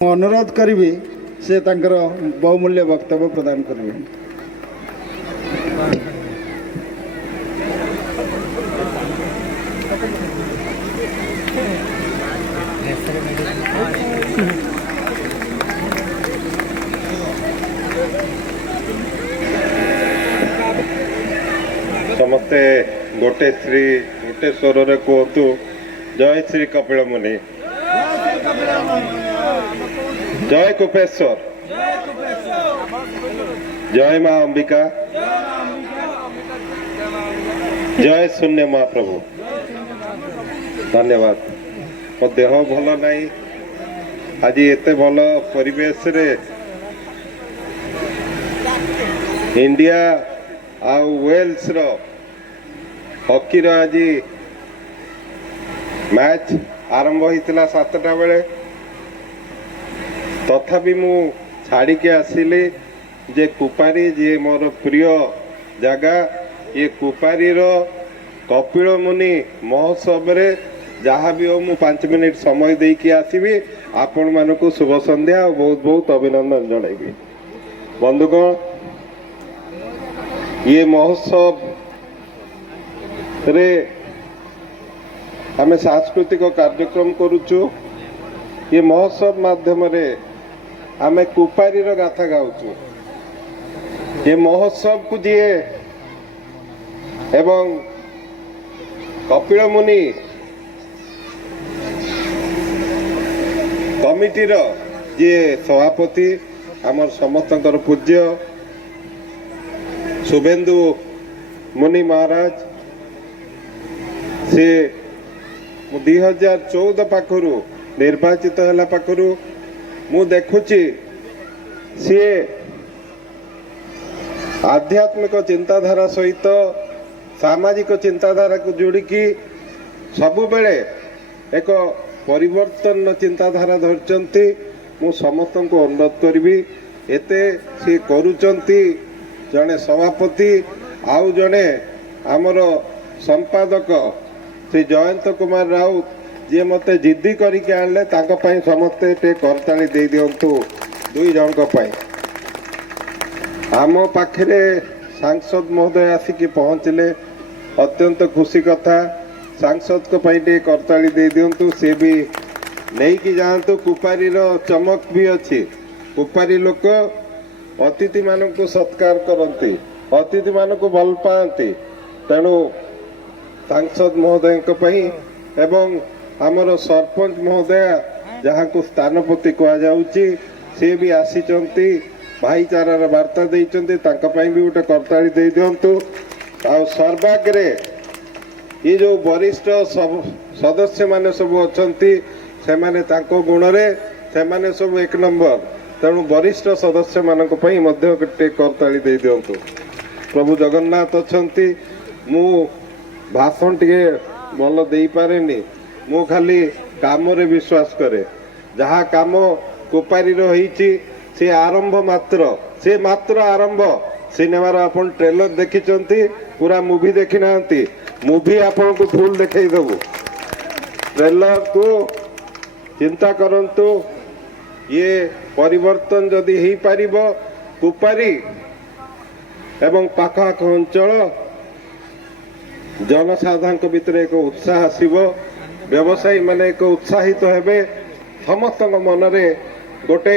अनुरोध करी से तांकर बहुमूल्य वक्तव्य प्रदान करेंगे। समस्ते गोटे स्वर रे कहतु जय श्री कपिल मुनि, जय कुपेश्वर, जय माँ अंबिका, जय शून्य महाप्रभु। धन्यवाद। मो देह भल नहीं आज एते भल परिवेश रे इंडिया आ वेल्स रो हॉकी रो आज मैच आरंभ होता 7टा बेले, तथापि मु छाड़ी के आसिली जे कुपारी जे मोर प्रिय जगह ये कुपारी रो कपिल मुनि महोत्सव रे जहाँ भी हो मु 5 मिनिट समय दे कि आसबि। आपण मानक शुभ संध्या और बहुत बहुत अभिनंदन जणाइबी। बंधुगण, ये महोत्सव रे आमे सांस्कृतिक कार्यक्रम करूचु। ये महोत्सव माध्यम रे आमे कुपारी रो गाथा गाउचु। ये महोत्सव को दिए एवं कपिल मुनि कमिटी रो जे सभापति आमर समस्तकर पूज्य शुभेन्दु मुनि महाराज, से 2014 पाखरु निर्वाचित है पाखरु मु देखुची सी आध्यात्मिक चिंताधारा सहित सामाजिक चिंताधारा को जोड़िकी सबु बेले एक परिवर्तन चिंताधारा धरचंती। मु समस्त को अनुरोध करी एते सी करूचंती जने सभापति आउ जने आमर संपादक श्री जयंत कुमार राउत जी मते जिद्दी करके आनले तांको पई समस्ते टे करताली दे दियंतु। 2 जणको पई आम पाखरे सांसद महोदय आसिक पहुँचले, अत्यंत खुशी कथा। सांसद को पई टे करताली दे दियंतु, से भी नहीं कि जानतु कुपारी रो चमक भी अच्छी। कुपारी लोक अतिथि मान को सत्कार करती, अतिथि मान को भल पाती। तेणु सांसद महोदय एवं आमर सरपंच महोदय जहाँ को स्थानपति कहुच्छी सी भी आसी भाईचारार वार्ता देइचंती, तांका पई भी गोटे करताली दे दियंतु। आ सर्वाग्रे ये जो वरिष्ठ सदस्य माने सब अछंती से माने तांको गुण रे से माने सब 1 नंबर। तेणु वरिष्ठ सदस्य मानक पई मध्य गोटे करताली दे दियंतु। प्रभु जगन्नाथ अछंती। मु भाषण टिके भल दे पारेनी, मु खाली काम रे विश्वास करे। जहाँ काम कुपारी रो होईची से आरंभ मात्र, से मात्र आरंभ। सिनेमार आपन ट्रेलर देखिचंती, पूरा मूवी देखि नांती। मूवी आपन को फुल देखाई देबो। ट्रेलर को चिंता करंतु, ये परिवर्तन जदि ही पारिबो कुपारी एवं पाखाख अंचल जनसाधारण भीतर एक उत्साह आसीबो। व्यवसायी माने एक उत्साहित हेबे। समस्त मनरे गोटे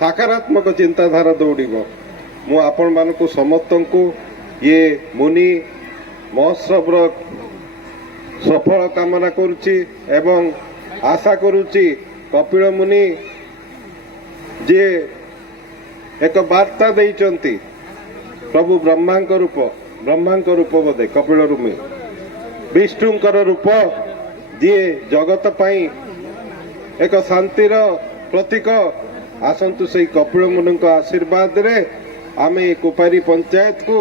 सकारात्मक चिंताधारा दौड़ब। मु आपण मानकु समस्त को ये मुनि महोत्सव सफल कामना करुच्ची एवं आशा करुच्ची कपिल मुनि जे एक वार्ता देइचंती। प्रभु ब्रह्मांक रूप बोधे कपिल रुमि विष्णुंकर रूप जी जगत पाई एक शांतिर प्रतीक। आसंतु से कपिल मुनि आशीर्वाद रे आमे कुपारी पंचायत को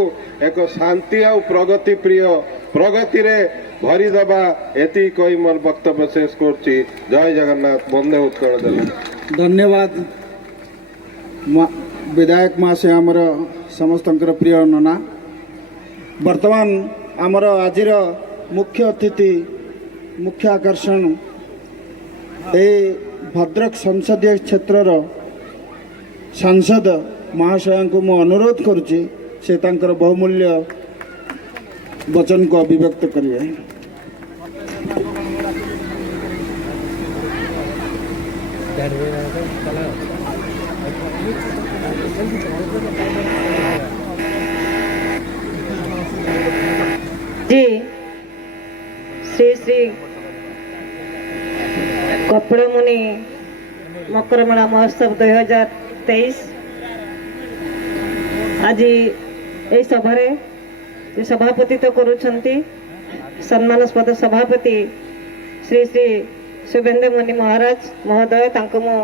एक शांति और प्रगति प्रिय प्रगति रे भरी दबा एति कोई मोर वक्तव्य शेष करछि। जय जगन्नाथ। वंदे उत्कल जल। धन्यवाद विधायक महाशय, आमर समस्त प्रिय नना। वर्तमान आमर आज मुख्य अतिथि मुख्य आकर्षण ए भद्रक संसदीय क्षेत्रर सांसद महाशय को मु अनुरोध करुच्ची से तांकर बहुमूल्य वचन को अभिव्यक्त करिए। जी श्री श्री कपिल मुनि मकर मेला महोत्सव 2023 आज यही सभारे जे सभापतित्व करुछंती सम्मानस्पद सभापति श्री श्री शुभेंदु मुनि महाराज महोदय तांको मो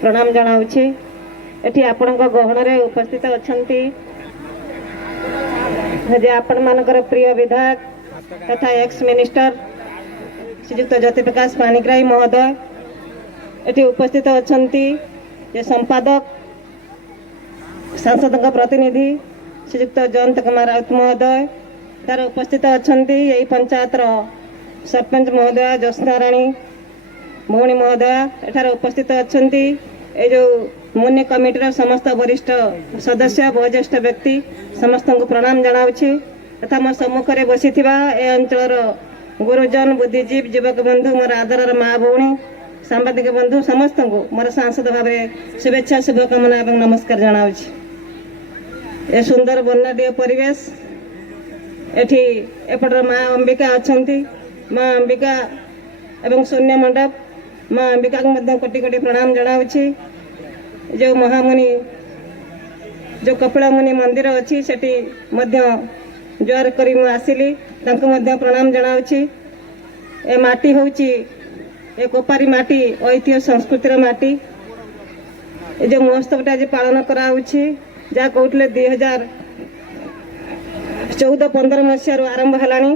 प्रणाम जनाउछि। एठी आपणक गहणरे उपस्थित अछंती जे आपण मानकर प्रिय विधायक तथा एक्स मिनिस्टर श्रीयुक्त ज्योति प्रकाश पाणिग्राही महोदय एठी उपस्थित अछंती जे संपादक सांसद प्रतिनिधि श्रीयुक्त जयंत कुमार राउत महोदय तार उपस्थित अछंती यही पंचायत सरपंच महोदय ज्योत्स्ना राणी भौणी महोदय एठार उपस्थित अछंती ए जो मुनि कमिटीर समस्त वरिष्ठ सदस्य वयोज्येष्ठ व्यक्ति समस्त को प्रणाम जनाऊँगी तथा मो सम्मुखें बसी ए अंचल गुरुजन बुद्धिजीवी युवक बंधु मोर आदर माँ भौणी सांबादिक बंधु समस्त को मोर सांसद भाव शुभेच्छा शुभकामना और नमस्कार जनाऊँगी। ए सुंदर वर्णाढ्य परिवेश एठी एपटर माँ अंबिका अछंती माँ अंबिका एवं शून्य मंडप माँ अंबिका को कोटि कोटि प्रणाम जनाऊँगी। जो महामुनि जो कपिल मुनि मंदिर अच्छी सेठी मध्य जुआर करी मु आसिली तांको मध्य प्रणाम जनाऊँगी। ए माटी होउची ए कोपारी माटी ऐतिह्य संस्कृतिर माटी ए जो महोत्सवटा आज पालन कराउछि जहाँ कहते 2014-15 मसीह आरंभ हेलानी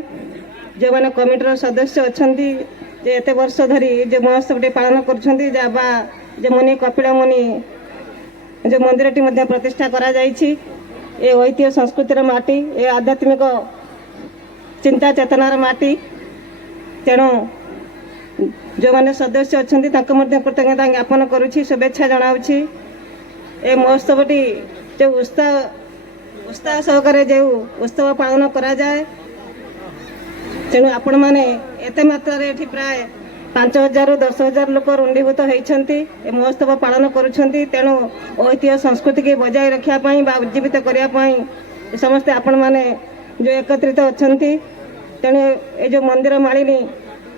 जो मैंने कमिटीर सदस्य अछंती जे एते वर्ष धरी जो महोत्सवटी पालन करुछंती बा जो मुनि कपिल मुनि जो मंदिरटी मध्य प्रतिष्ठा करा जाइछि ए ऐतिह्य संस्कृतिर माटी ए आध्यात्मिक चिंता चेतनार माटी तेणु जो मैंने सदस्य अछंती तांको मध्य कृतज्ञता ज्ञापन करुछि शुभेच्छा जनाउछि। ए महोत्सवटी जो उत्साह सहकारे जो उत्सव पालन करा जाए तेणु आपण मैंने एते मात्रा रे एठी प्राय 5,000 ରୁ 10,000 लोक रुंडीभूत होती महोत्सव पालन करुँच तेणु ऐतिह्य संस्कृति की बजाय रखापी उज्जीवित करने समस्ते आपण मैंने जो एकत्रित अछंती तेणु ये जो मंदिर मालिनी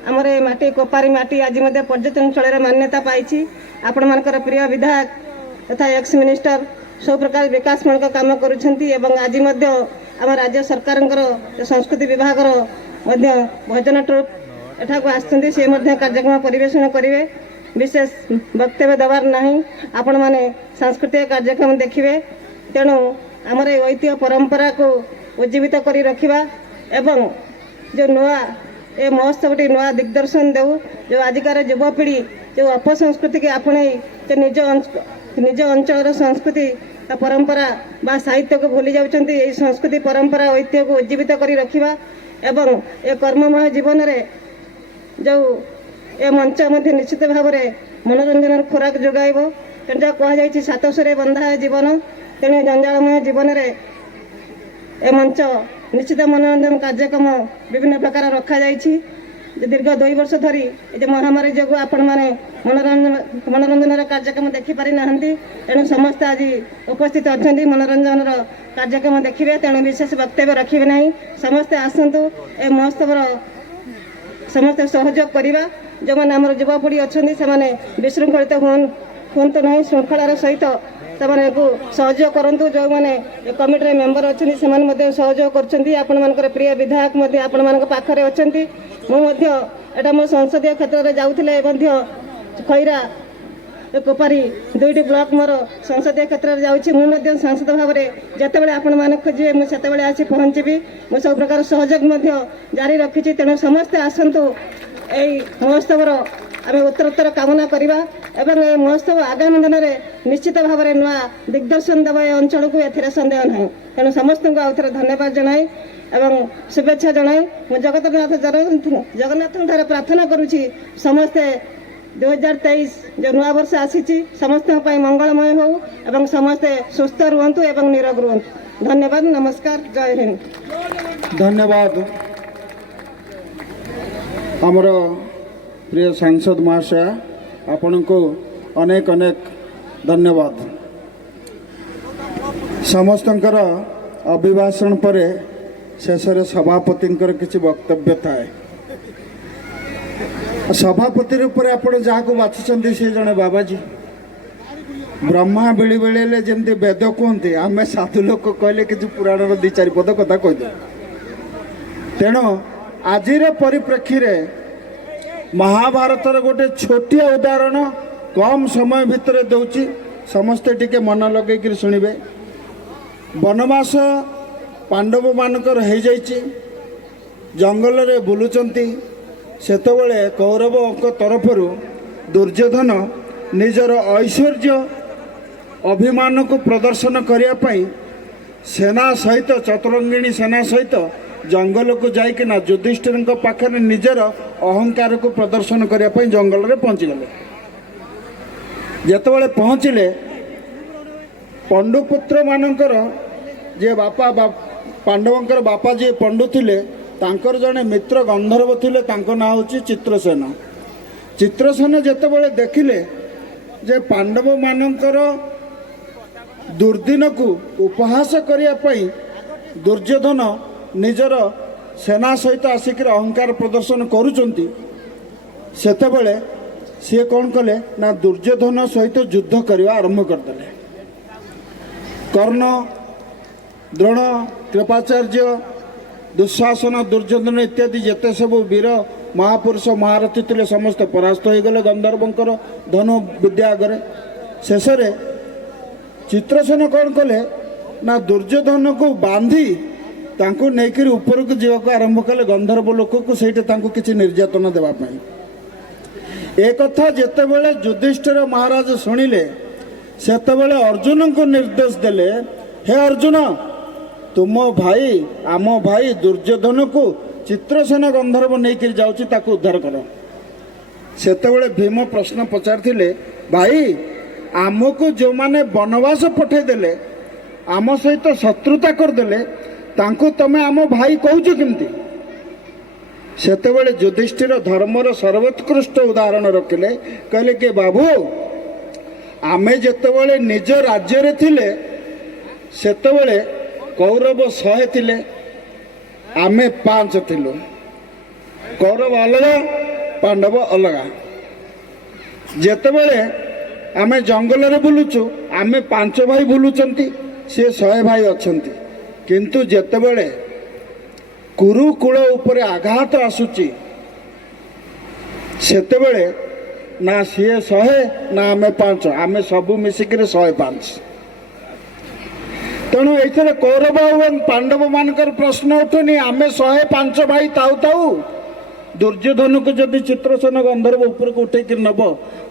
आमर ए माटी कोपारी माटी आज पर्यटन स्थल मान्यता पाई आपण मानकर प्रिय विधायक तथा एक्स मिनिस्टर सब प्रकार विकासमूलक काम करुँच आज आम राज्य सरकार संस्कृति विभाग भजन ट्रुप एठा को आसुँच सी कार्यक्रम परिवेशन करेंगे विशेष वक्तव्य देवार नहीं आपण मैंने सांस्कृतिक कार्यक्रम देखिए तेणु आमर ऐतिह्य परंपरा को उज्जीवित करी रखिबा एवं जो नुआ ए महोत्सवटी नुआ दिग्दर्शन देऊ जो आजिकार युवपीढ़ी जो अपसंस्कृति के आपणे निज अंचल संस्कृति परंपरा बा साहित्य को भूली जाउछंती ए संस्कृति परंपरा ऐतिह्य को उज्जीवित करी रखिबा एवं ए कर्ममय जीवन रे जो ए मंच मध्य निश्चित भाव में मनोरंजन खोराक जोगाइब तेणु जहाँ कहुई सातसरे बंधा जीवन तेणु जंजालमय जीवन में ए मंच निश्चित मनोरंजन कार्यक्रम विभिन्न प्रकार रखा जाइछि। दीर्घ 2 वर्ष धरी ये महामारी जो आपण मैंने मनोरंजन कार्यक्रम देखिपारि नाहंती तेणु समस्त आज उपस्थित अच्छा मनोरंजन कार्यक्रम देखिए तेणु विशेष वक्तव्य रखिबे नहीं समस्ते आसतु ए महोत्सव समस्त सहयोग करवा जो मैंने आम युवापीढ़ी अच्छा से विशृंखलित हूँ ना श्रृंखलार सहित सहयोग करूँ जो मैंने कमिटी मेंबर अच्छा से सहयोग कर प्रिय विधायक आपण मान पाखे अच्छा मुझे मो संसदीय क्षेत्र में जाऊे खैरा कोपारी 2टी ब्लॉक मोर संसदीय क्षेत्र में जाऊँगी सांसद भाव में जितेबाला आपण मैंने खोजे मुझे आसी पहुँची मो सब प्रकार सहयोग जारी रखी तेणु समस्ते आसतु यही महोत्सवर आम उत्तरोत्तर कामना करवा एवं ये महोत्सव आगामी दिन में निश्चित भाव में नुआ दिग्दर्शन देव ए अंचल को ए सन्देह ना तेणु समस्त को आउ थे धन्यवाद जनाई एवं शुभेच्छा जनाई मुझे जगन्नाथ ठारे प्रार्थना करुँची समस्ते 2023 जो नूआ वर्ष आसी समस्त मंगलमय हो एवं समस्ते सुस्थ रुहतु एवं निरोग रुहतु। धन्यवाद, नमस्कार, जय हिंद। धन्यवाद। आमर प्रिय सांसद महाशय आपण को अनेक अनेक धन्यवाद। समस्तंकर अभिभाषण पर शेष सभापति किसी वक्तव्य थाए। सभापति रूप आप जहाँ बाछुंट सी जड़े बाबाजी ब्रह्मा बेली बेले जमी वेद कहते आम साधु लोक कहले कि पुराण दी चार पद कथा कहीदे। तेणु आज परिप्रेक्षी महाभारतर गोटे छोटिया उदाहरण कम समय भितर दौची समस्ते टिके मन लगे शुणिबे। वनवास पांडव मानकर हो जाइए जंगल रे बुलुचंती सेतबेले कौरव तरफरु दुर्योधन निजर ऐश्वर्य अभिमान को प्रदर्शन करने सेना सहित चतुरंगिणी सेना सहित जंगल को जाइकिना युधिष्ठिर पाखरे निजर अहंकार को प्रदर्शन करने जंगल रे पहुँचीगले। जेतबेले पहुँचले पंडुपुत्र मानकर जे बापा पांडवंकर बापा जे पंडु थिले तांकर जड़े मित्र गंधर्व थिले तांको ना होची चित्रसेन। चित्रसेन जेतबेले देखिले जे पांडव मानकर दुर्दिन को उपहास करिया पई दुर्योधन निजर सेना सहित आसिक अहंकार प्रदर्शन करुचंती सेतबेले सी कौन कले ना दुर्योधन सहित युद्ध करने आरंभ करदे। कर्ण, द्रोण, कृपाचार्य, दुशासन, दुर्योधन इत्यादि जेते सब वीर महापुरुष महारथी थे समस्त परास्त हो गले गंधर्वंकर धनु विद्या आगे। शेष चित्रसेन कौन कले ना दुर्योधन को बांधी तांको नेकिर ऊपर को जीवा आरंभ कले गंधर्व लोक को सहीटे तांको किछि निर्यातना देवा पई। एक कथा जेतेबेले युधिष्ठिर महाराज शुणिले सेतेबेले अर्जुन को निर्देश देले, हे अर्जुन तुम भाई आम भाई दुर्योधन को चित्रसेन गंधर्व नहीं जाऊँगी ताको उद्धार कर। सेतेबेले भीम प्रश्न पचारथिले, भाई आमको जो माने वनवास पठेदेले आम सहित शत्रुता करदेले तांको तमे आम भाई कहूच केमती। सेतेबेले युधिष्ठिर धर्मर सर्वोत्कृष्ट उदाहरण रखिले, कहले कि बाबू आमे जेतेबेले निज राज्य रे थिले सेतेबेले कौरव 100 थिले आमे 5 थिलु। कौरव अलगा पांडव अलगा। जेतेबेले आमे जंगल रे बुलुचु आमे 5 भाई बुलुचंती से 100 भाई अछंती। किंतु जेतेबेले कुरुकुल उपरे आघात आसुची सेतेबेले ना सी 100 ना आमे 5 आमे सबु मिसिक 105। तेणु ये कौरव और पांडव मानकर प्रश्न उठुनी आमे 105 भाई ताऊ ताऊ दुर्योधन को जदि चित्रसेन गंधर्व ऊपर को उठे नब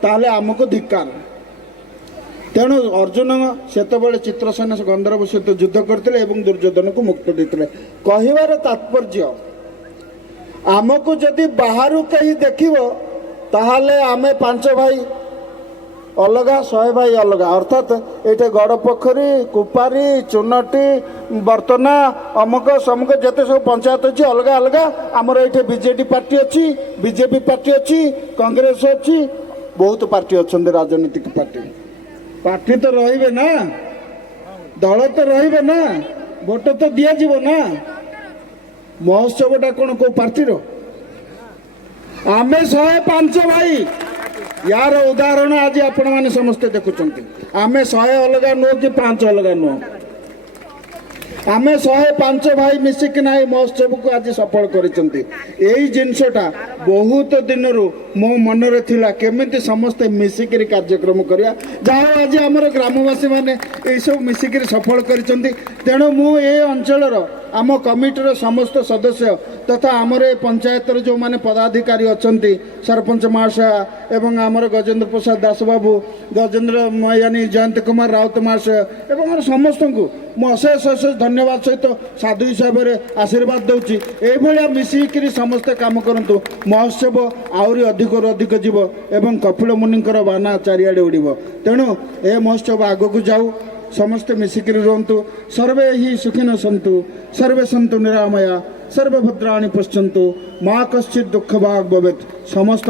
ताले आमको धिक्कार। तेणु अर्जुन सेतबेले चित्रसेन गंधर्व सहित युद्ध करते दुर्योधन को मुक्त देते। कहबार तात्पर्य आमको जदि बाहर कहीं देखिबो ताहाले आमे 5 भाई अलगा 100 भाई अलगा। अर्थात ये गड़ पोखरी कुपारी चुनटी बर्तना अमुक समुक जिते सब पंचायत अच्छी अलगा अलगा। आमर ये बीजेडी पार्टी अच्छी, बीजेपी पार्टी अच्छी, कांग्रेस अच्छी, बहुत पार्टी अच्छा राजनीतिक पार्टी। पार्टी तो रहिबे ना, दल तो रहिबे ना, भोट तो दिया जीवो ना। महोत्सवटा कौन को पार्टी रो आमे 105 भाई यार उदाहरण आज आपण माने समस्ते देखुचंती। आमे 100 अलगा नुह कि 5 अलगा नुह आमे 105 भाई मिसिक ना महोत्सव को आज सफल करिसंती। एई जिनसटा बहुत दिन रु मो मन रे थिला केमिति समस्ते मिसिक कार्यक्रम करिया जहाँ आज आमर ग्रामवासी माने ए सब मिसिक सफल करिसंती। तेणु मु ए अंचल आम कमिटर समस्त सदस्य तथा आमर पंचायत जो माने पदाधिकारी अछंती सरपंच महाशय एवं आमर गजेंद्र प्रसाद दास बाबू गजेंद्र यानी जयंत कुमार राउत महाशय एवं समस्त को अशेष अशेष धन्यवाद धन्यवाद सहित साधु हिसाब से आशीर्वाद दूची ये मिसिकी समस्ते काम करूँ महोत्सव आहरी अधिक अधिक जीव एवं कपिल मुनिंकर बाना चारिआडे उड़ब तेणु ए महोत्सव आग को जाऊ समस्ते मिसिकी रुहतु सर्वे ही सुखिन सन्तु सर्वे सन्तु निरामया सर्वे भद्राणि पश्यन्तु माँ कश्चित दुख भाग भवेत् समस्त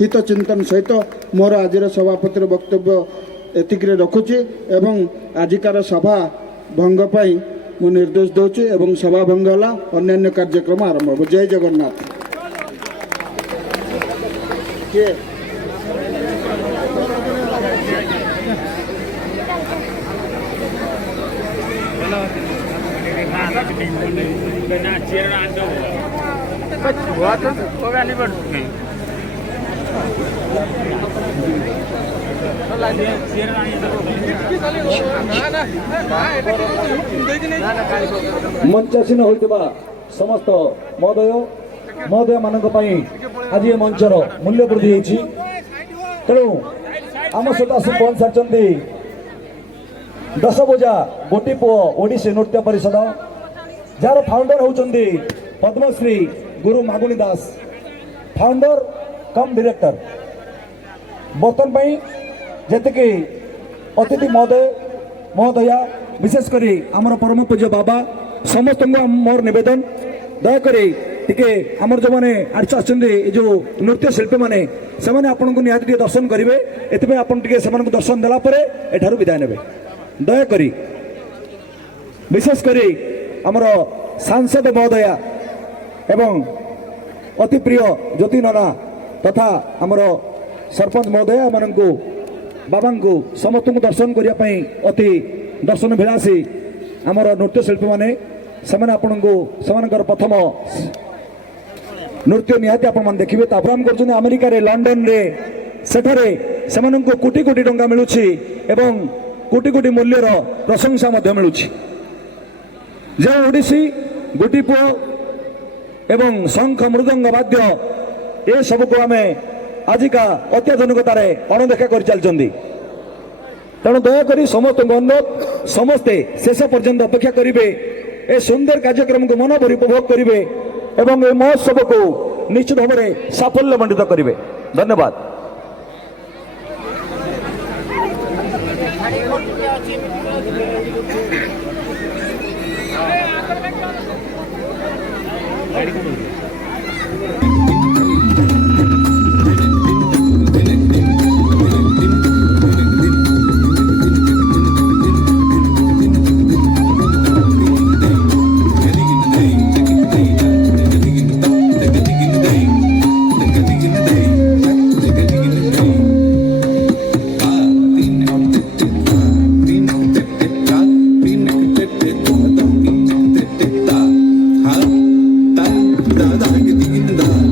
हित चिंतन सहित मोर आज सभापतिर वक्तव्य एतिक रखुची एवं आजिकार सभा भंग पाई मु निर्देश दूची एवं सभा भंग होला अन्य कार्यक्रम आरंभ हो। जय जगन्नाथ। मंचासीन होइतिबा समस्त महोदय महोदय मानक पई आज ये मंचर मूल्य वृद्धि होइछि तेणु आम सहित आसी पहुंच सारिछन्ति दशभुजा गोटी पुओ ओडिसी नृत्य परिषद जार फाउंडर होउछन्ति पद्मश्री गुरु मागुणी दास फाउंडर कम डायरेक्टर बर्तन पई जेतिकी अतिथि महोदय महोदया विशेष करी आमर परम पूज्य बाबा समस्त मोर निवेदन दयाकोरी टिके आमर जो मैंने आठ जो नृत्य शिल्पी मैंने से आपको निहाती दर्शन करेंगे एथि आप दर्शन देलापर एठारू विदाय ने दयाकोरी विशेष करी आमर सांसद महोदया एवं अति प्रिय ज्योति नाना तथा आमर सरपंच महोदया मान बाबा को समस्त दर्शन करने अति दर्शन भिलासी आमर नृत्य शिल्पी मैंने से प्रथम नृत्य निहाती आप देखिए प्रोग्राम कर अमेरिका रे लंडन रे सेठारे से कोटी कोटी टंका मिलूँ एवं कोटी कोटी मूल्यर प्रशंसा मिलूँ जो ओडिसी गोटी पुओ एवं शंख मृदंग वाद्य ए सबको आम आजिका अत्याधुनिकतार अणदेखा कर चलती तेणु दयाकोरी समस्त अनुरोध समस्ते शेष पर्यंत अपेक्षा करेंगे ए सुंदर कार्यक्रम को मन भरी उपभोग करेंगे एवं ए महोत्सव को निश्चित भाव में साफल्य मंडित करेंगे। धन्यवाद। da da da da da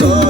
joy.